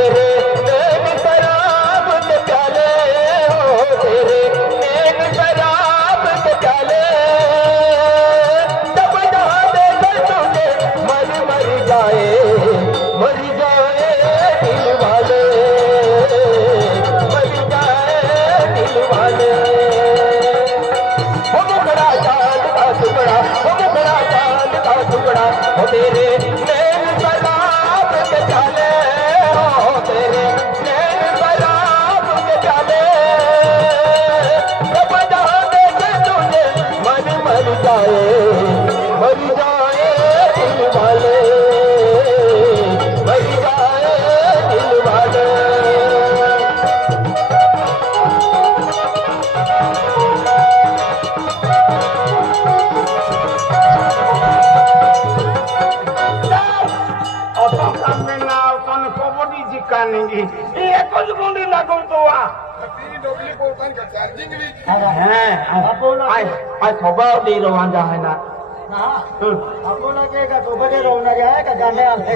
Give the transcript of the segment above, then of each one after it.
तेरे नैन शराब के प्याले हो तेरे नैन शराब के प्याले जब जहाँ देखे तुझे मर मर जाए दिल वाले मर जाए दिल वाले हो मुखड़ा चांद का टुकड़ा हो मुखड़ा चांद का टुकड़ा हो तेरे नैन शराब के प्याले हो तेरे नैन शराब के प्याले जब जहाँ देखे तुझे मर मर जाए दिल वाले मर जाए दिल वाले Kaningi, iya kau juga di lagu tua. Ai khobal di ruang jahana. Aku lagi kat coba di ruang jahana kat jahana ale.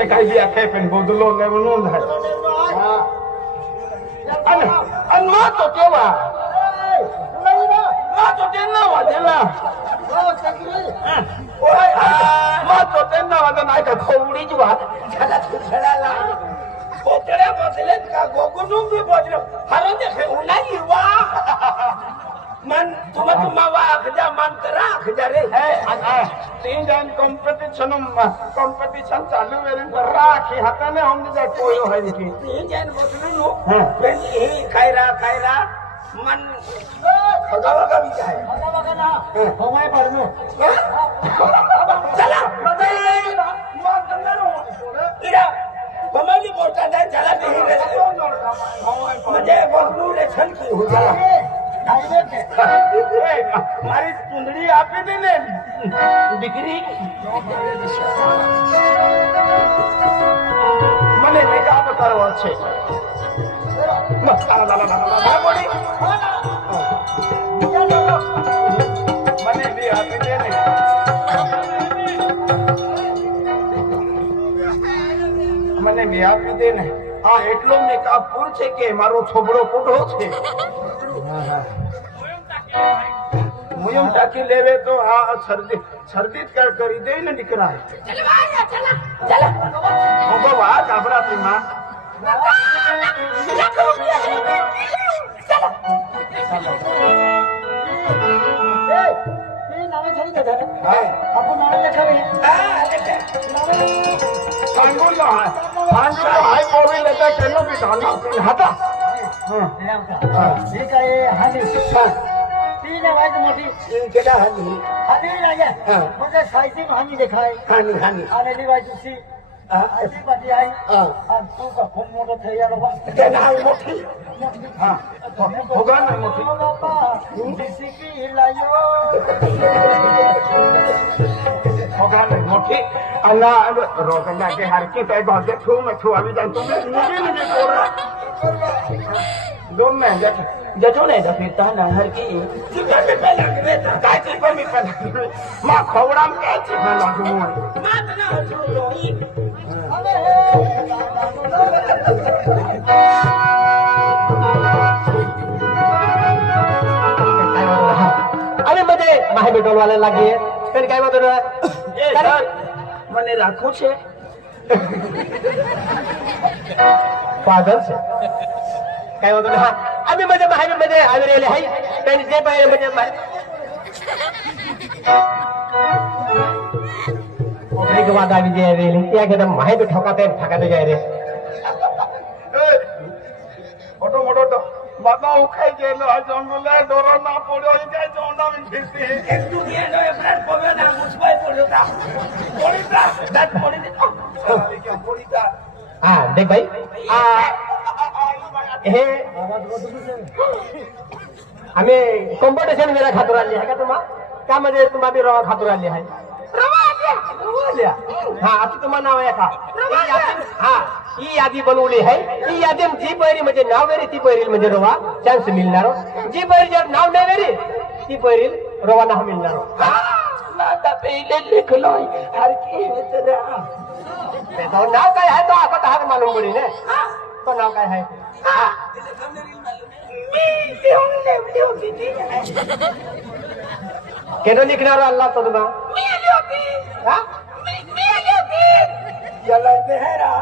Tekai dia kepen bodulon le bolon hai. An ma to kewa. Ma to tenna wa tenna. Oi, ma to tenna wa tenna ka khowri jwa. Chala chala la. Botele botele ka gogunum bi botele. Haron dekhe unai wa. Man tuma wa khja man kara khja re. तीन जन competition चालू है राखी हाताने हमने जा कोयो है की तीन जन बसले लो पेन ए खायरा मन खगावा का भी है खगावा का ना हमारे पर में चला मत रो इरा हमारी बोलता है चला नहीं रे मुझे बसलू रे छन की हो जा મારી ચુંદડી આપી દે ને દીકરી મને નિકાહ કરવો છે મને બી આપી દે ને મને બી આપી દે ને હા એટલો નિકાહ પૂર છે કે મારો છોકરો ફૂટો છે मुयम टाकी लेवे तो हाँ सर्दी करी दे न निकला है चला हमको बात अपना अपनी माँ तीन आवाज मोटी केला हानी हानी राजा मुझे साइजी हानी दिखाई हानी आने ली बात उसी ऐसी बात आई अब तू का खून मोटा थे यार बाबा केला मोटी हाँ होगा ना मोटी बाबा किसी की हिलायो होगा ना मोटी अल्लाह रोकना के हर की पे बहुत छू मैं छू अभी जान तुम मुझे कोरा दोन नहीं जजो नहीं तो फिर ताना हर की चिपा में पहला गिरे था काय चिपा में पहला माँ खवड़ाम क्या चिपा लागू माँ तना छू लोई अरे मुझे माही बेटोल वाले लगी है फिर क्या बात है सर मने राखू छे पागल से काय बात है अभी मुझे माही में मुझे आवे रे है पेन जे पाए मुझे माही ओकरे के बाद आवी जाए रे क्या के माही पे ठोकाते जाए रे मोटो मोटो तो बाबा उखाई गेलो आ जंगले डोरो ना पड़ो ई जाय जोंडा में फिरती एक दुनिया नो फ्रेंड पवे ना मुसबाई पड़ोता पड़ीता दात पड़ी क्या पड़ीता हां देख भाई हे हमें कंपटीशन मेरा खातुरा लिया है का तुम्हा क्या मजे तुम्हा भी रवा खातुरा लिया है रवा लिया हां आता तुम्हा नाव आहे का हां ही यादी बनवली आहे ही यादी जी पहिली म्हणजे नाव वेरी ती पहिली म्हणजे रवा चान्स मिळणार जी पहिली जर नाव नाही वेरी ती पहिली रवा ना मिळणार ना ता पहिले लिखलो हर की मित्र तो नाव काय आहे तो आता हात मालूम पडी ने तो नाव काय आहे मी लिहून ठेवली होती ती केनो निघणार अल्ला तो तुला मी आली होती हा मी आली होती याला बेहरा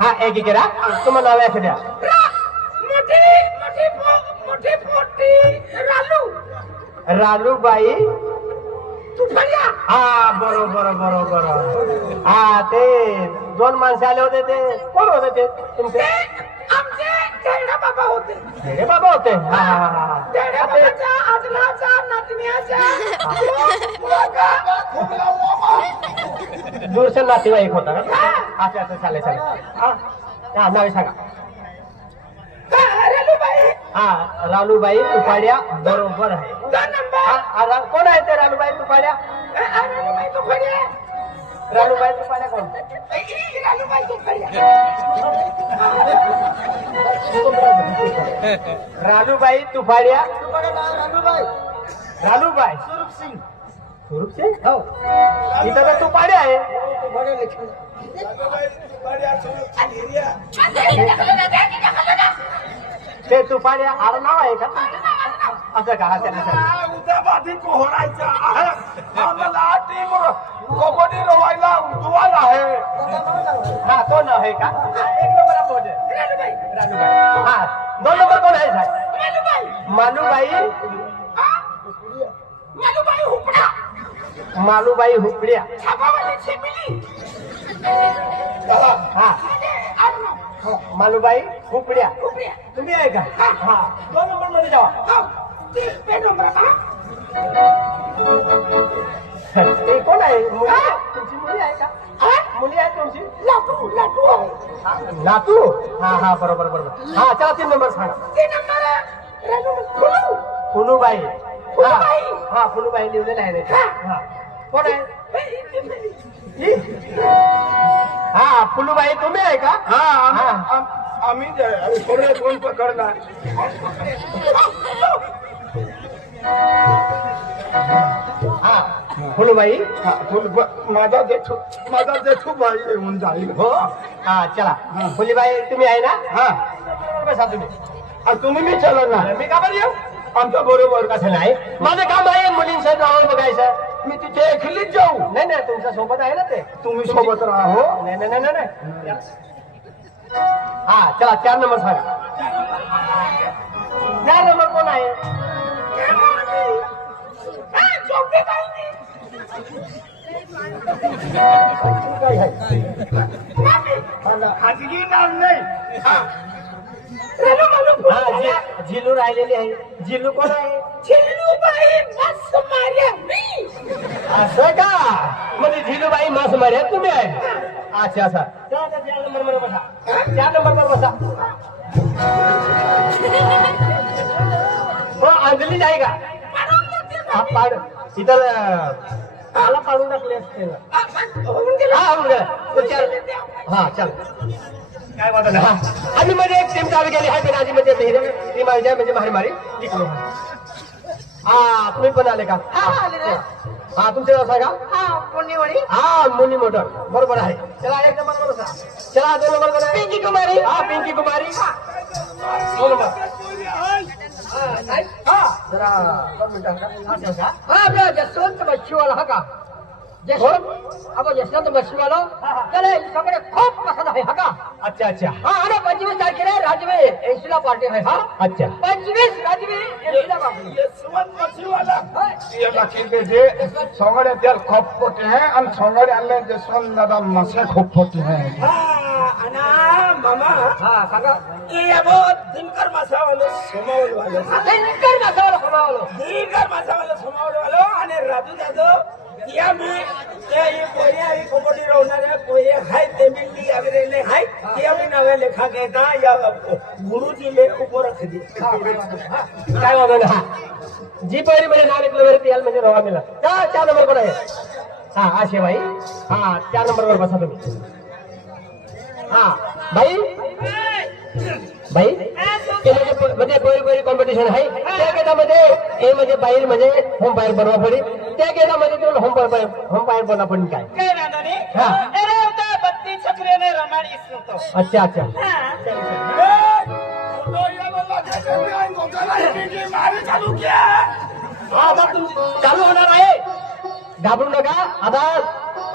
हा एक केरा तुम्हाला नाव आहे द्या मोठी मोठी रालू रालूबाई तू बघा हा बरोबर हा ते दोन माणसं आले होते ते कोण होते ते तुमचे आमचे ढेडा बाबा होते मेरे बाबा होते हा ढेडा बाबाच्या आजलाचा नातनीचा दूरचा नातेवाईक होता का अच्छा चालेल हा नाव सांगा हा रालूबाई तुपाड्या बरोबर आहे कोण आहे ते रालूबाई तुपाड्या रालूबाई तुपाड्या कोण रालूबाई तुपाड्या रालूबाई स्वरूप सिंग हो इथं तर तुपाड्या आहे ते तुपाड्या आडनाव आहे का असं का उद्यापाठी कोहरायचा आम्हाला टीमवर कबड्डी रवायला उजवाल आहे हा तो नाव आहे का एक नंबर बोल रानूबाई हा 2 नंबर कोण आहे साहेब मालूबाई मालूबाई हुपड्या हा मालूबाई हुपड्या तुम्ही आहे का हा 2 नंबर मध्ये जावा ते कोण आहे तुमची मुली आहे का मुली आहे तुमची नातू हा बरोबर हा चला 3 नंबर सांगा फुलूबाई हा फुलूबाई लिहिलेलं आहे हा कोण आहे हा फुलूबाई तुम्ही आहे का हा आम्ही थोडे कोण पकडला हा फुलूबाई माझा जेठू बाई येऊन जाईल हो हा चला फुलीबाई तुम्ही आहे ना हा बसा तुम्ही आणि तुम्ही मी चला ना मी का बरं येऊ आमच्या बरोबर कसं नाही माझं काम आहे मुलींचं नाव बघायचं मी तिथे एकलीच जाऊ नाही तुमच्या सोबत आहे ना ते तुम्ही सोबत राहा हो नाही हा चला 4 नंबर सांगा 4 नंबर कोण आहे खाजगी नाव नाही झिलू राहिलेली आहे झिलू कोण आहे असं का म्हणजे झिलूबाई मास मार्या तुम्ही आहे अच्छा 4 नंबर बसा 4 नंबर बसा हो अंजली आहे का पाड इथं मला पाडून टाकले असते हा चल काय वाटत हा आम्ही मध्ये एक टीम चालू केली आहे आजी मध्ये टीम आहे म्हणजे मारी हा तुम्ही पण आले का हा तुमचं नाव सांगा हा मुनी मोटर बरोबर आहे चला 1 नंबर बरोबर चला 2 नंबर बरोबर पिंकी कुमारी हा पिंकी कुमारी 2 नंबर जरा 2 मिनिटं हा आपला जसवंत बच्चीवाला हा का जसवंत आपण यशवंत बच्चीवाला त्याला सगळे खूप पसंत आहे हा का अच्छा हा आणि 25 तारखेला राजवे एसीला पार्टी आहे हा अच्छा 25 राजवे एसीला पार्टी यशवंत मछलीवाला ये बाकी के जे सोंगड़े तेल खूप पोटे हैं और सोंगड़े आले जसवंत दादा मसे खूप पोटे हैं अना मामा हा सांगा ये अब दिनकर मसावाले सोमावल वाले दिनकर मसावाला सोमावल वालो आणि राजू दादा या मी ये कोई आई कोपटी रोवणारे कोई हाय ते मिली अगरेले हाय ते आम्ही नावे लेखा घेता या गुरुजी ले उभो रखदी काय वाटलं हा जी पहिली म्हणजे नाव ऐकलं बरं त्याला म्हणजे रवा मिळाला का 4 नंबर पण आहे हा आशे भाई हा 4 नंबरवर बसा तुम्ही हा भाई ते म्हणजे पहिली कॉम्पिटिशन आहे त्या गेटामध्ये हे म्हणजे बाहेर म्हणजे होम बाहेर बनवा पडेल त्या गेटामध्ये तुम्हाला होम बाहेर बनवा पडेल काय काय राहणार हा अच्छा अच्छा आता चालू होणार आहे घाबरू नका आता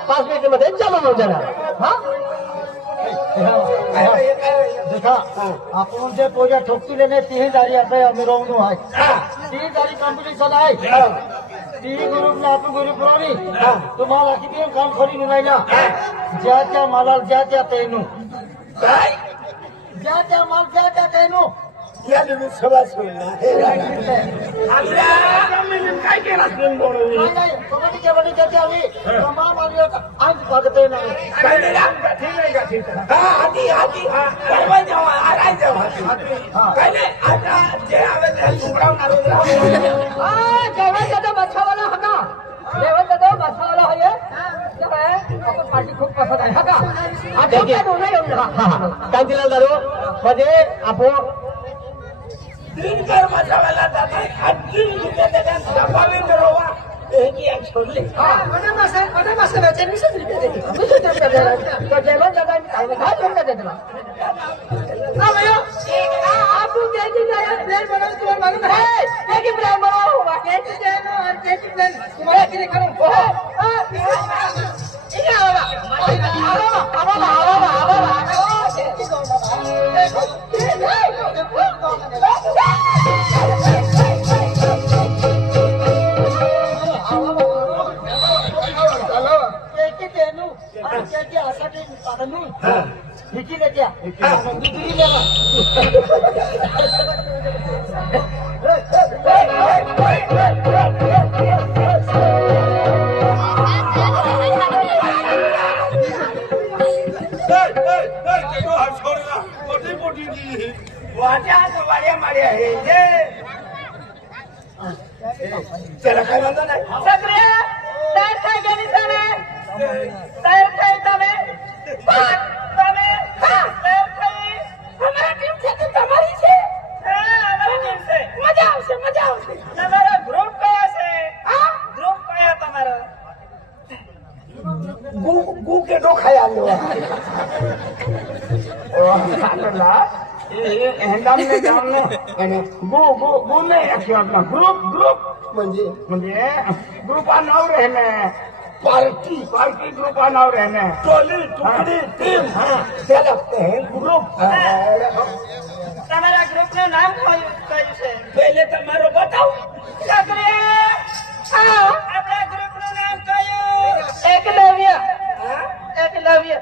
5 मिनिट मध्ये चालू होऊन जाणार हा देखा आपण जे पोजा ठोकतील ने तीही जारी आता मिरवणूक आहे ती जारी कॉम्पिटिशन आहे ती ग्रुपला आपण ग्रुप राणी तुम्हाला किती काम करी नाही ना ज्या त्या मालाला ज्या त्या तेनू काय ज्या त्या माल ज्या त्या तेनू या तुम्ही सभा सोडला काय केला नाही कबड्डी कबड्डी करते आम्ही तमाम आली आज बघते नाही काय नाही आधी आधी परवा जेव्हा आराय जेव्हा काय नाही आता जे आवे सुमरावणार जेवण दादा बसावाला होता जेवण दादा बसावाला आहे आपण पार्टी खूप पसंत आहे हा का आता काय दिला दारू म्हणजे आपण तीन कर मसाला जाता है 3 रुपये देता दबावे करोवा एक ही छोड़ले मजा मसाला 20 रुपये देते 20 रुपये दे रहा तो जेवण दादा काय ना 10 रुपये देते ना भैया आप क्या की प्लान बनाओ तुम्हारे मालूम है क्या की प्लान बनाओ कैसे जाना और कैसे प्लान तुम्हारा के लिए करूं चला काय म्हणता नाही गु के डो खाया हंगाम ने जाऊन गु नाही आपला ग्रुप म्हणजे ग्रुपा नाव रहने पार्टी ग्रुपा नाव रहने टोली टुकड़ी टीम क्या लगते हैं ग्रुप તમારા ગ્રુપ નું નામ કયું છે पहले તમારો बताओ આપણા ગ્રુપ નું નામ કયું એકલવ્ય એકલવ્ય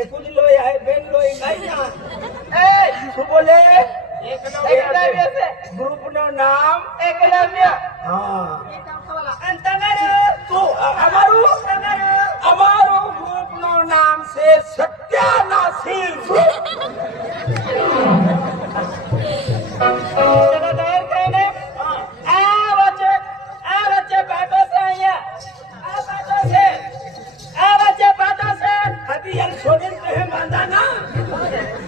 एकूण लोई आहे बेन लोई नाही ना એ શું બોલે એકલવ્ય છે ग्रुप નું નામ એકલવ્ય હા અને તમારું તો અમારું ગ્રુપ નું નામ છે સત્યાનાશી ચલો તૈયાર થઈને આ વચ્ચે પાટો છે અહીંયા આ પાટો છે આ વચ્ચે પાટો છે આથી યાર છોડીને કહે માંદા ના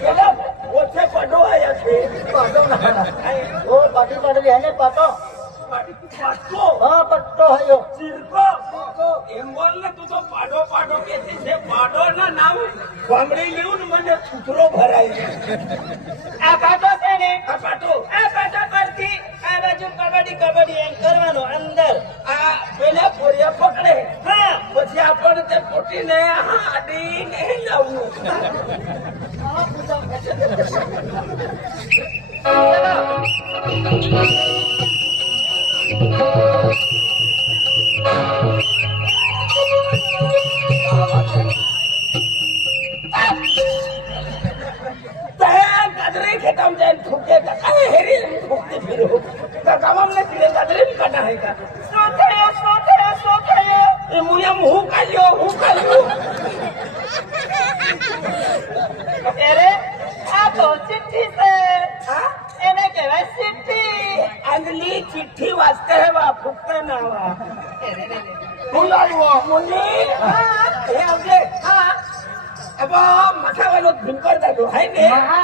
પેલા ઓછે પડો આયા છે ओ पाटी पाटली है ने पाटो પાટો हाँ पट्टो है यो ચીરકો એમ બોલ ને તું તો પાડો પાડો કે છે પાડો ના નામ ગામડી લેવું ને મને છૂતરો ભરાય આ પાટો છે ને આ પાટો આ પાટા પરથી આ બાજુ કબડ્ડી એમ કરવાનો અંદર આ પેલા પોરિયા પકડે હા પછી આપણે તે પોટીને હાડીને લાવવું गाजरे खेताम जाए ठुके अरे हेरी ठुकते फिरो गावाम ने तिले गाजरे भी काटा है का સોથે ए मुया मुंह कालियो અરે આ તો ચિઠ્ઠી છે हां એને કહેવાય ચિઠ્ઠી अंगली चिट्ठी वाचते है वा फुकते ना वा बोलायो मुनी हे अगे हां अब मसावालो भिंकर दादो है ने હા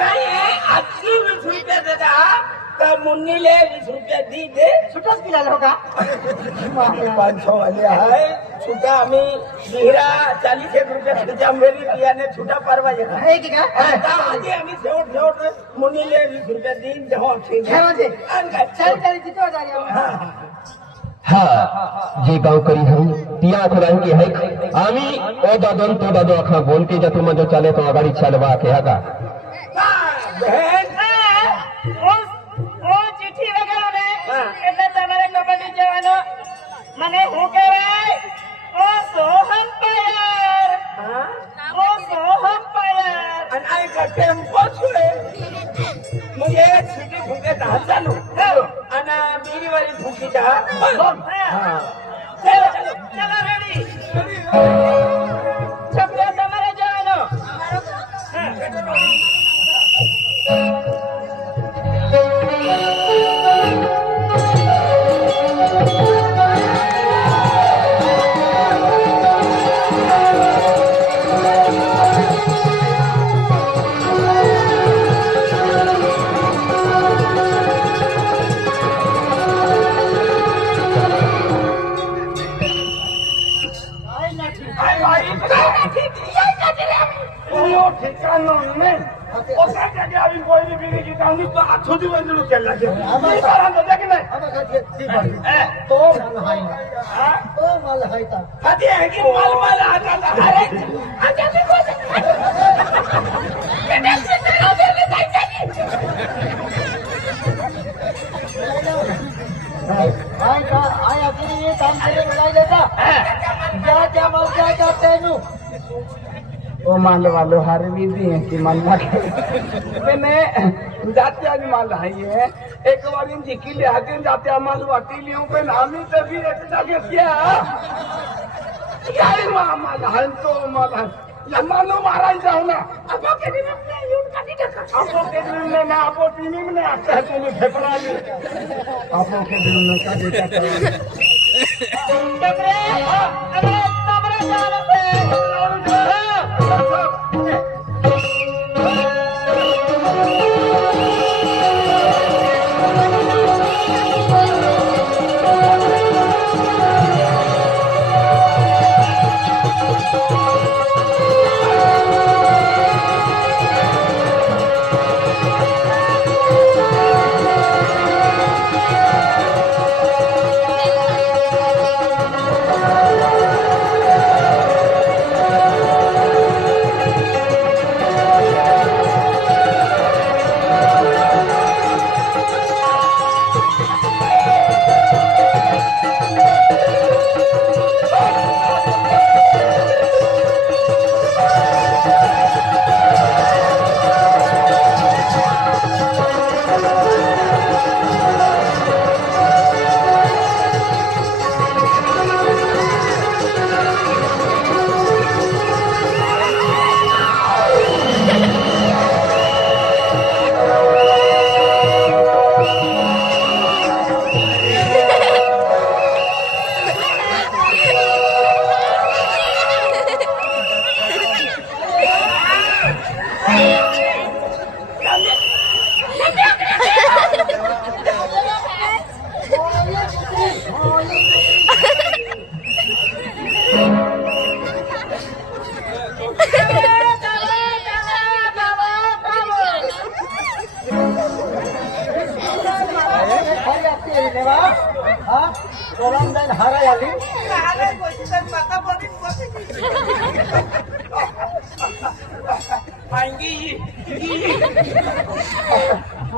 नाही 80 रुपये देता आता मुन्नीले 20 रुपया दी दे सुटच केला हो का 500 वाले आहे छुटा आम्ही हिरा 40 रुपया तुझ्या मेरी पियाने छुटा परवाजे आहे की का आता आधी आम्ही शेवट मुन्नीले 20 रुपया दिन जेव्हा ठीक काय म्हणते आणि काय चल चल किती वाजता आली आपण? हा जे गावकरी है तिया आखरांकी है आम्ही ओ दादन तो दादो आखा बोल के जतु मजो चाले तो आगाड़ी चालवा के आगा बहन ઓ ચિઠ્ઠી વગાડો ને એટલે તમારે કબડ્ડી જવાનો મને હું કહેવાય ઓ સોહમ પાયર ઓ સોહમ પાયર आणि आई का टेम्पो छुए मुझे छुटी फुके दहा चालू आणि बिरीवाली फुकी दहा ચલો ચલો રેડી છોકરા તમારે જવાનો ठिकाण ओसा जागे आम्ही पहिली बिरी की आम्ही तो आठवडी बंदूक केला आम्ही होता की नाही आम्हाला ती पाहिजे. तो माल हाय ना तो माल हाय का आधी आहे की माल माल आता अरे आता ते आय का आय अपनी ये काम करे लगाई देता क्या माल क्या करते हैं नु ओ माल वालो हार भी दी है कि माल मैंने जाते आदमी माल है ये एक बार इन जिकी ले आते जाते माल वाटी लियो पे आम्ही तर भी एक जागे किया यार माल है तो माल है लम्मानो मारा जाओ ना आपो के दिन में यूं काटी का आपो के दिन में ना आपो टीम में आता है तुम्हें फेफड़ा में आपो के दिन में काटी का છોકરે અરે તમારે જવાનો છે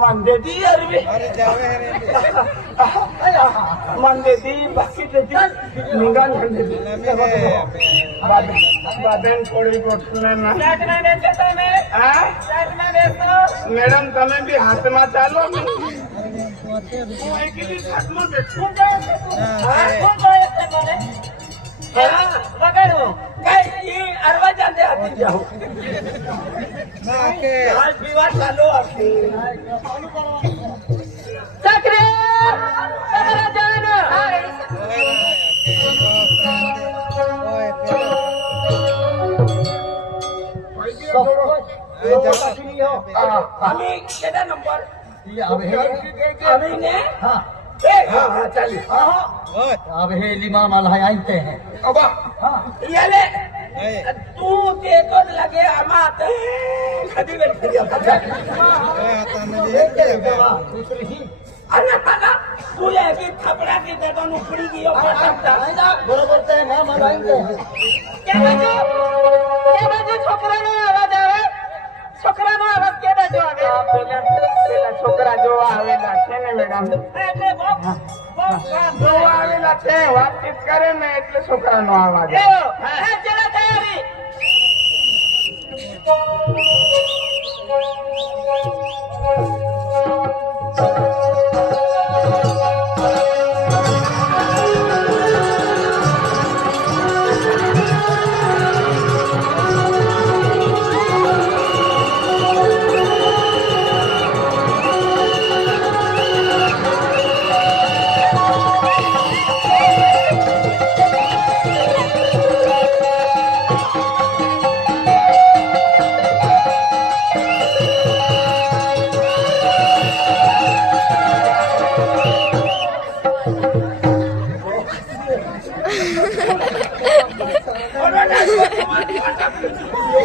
मंदेती अरबी मंदेती बाकी त्याची निघान बाबेन कोळी गोठले ना ચાટના બેસો તમે ચાટના બેસો મેડમ તમે બી હાથમાં ચાલો હું એકલી હાથમાં બેઠું કોણ જોયે છે મને વગાડો काय ही अरवा जाते हाती जाऊ आज विवाह चालू आपली છોકરે તમારે જવાનો आम्ही केला नंबर अब हे आम्ही ने हाँ हा चालेल अब हे लिमा मला ऐकते हैं अबा हाँ याले तू देखत लगे आमात कधी वेळ फिरी दूसरी ही आता तुला की थपडा की देतो नुकडी की बरोबर ते ना मला ऐकते हैं કે બાજુ છોકરાનો અવાજ આવે છોકરાનો અવાજ કે બાજુ આવે પેલા છોકરા જોવા આવેલા છે ને મેડમ એટલે બહુ જોવા આવેલા છે વાતચીત કરે ને એટલે છોકરાનો અવાજ આવે. એવો હા ચલા તૈયારી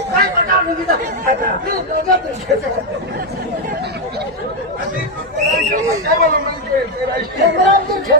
काय बोला म्हणजे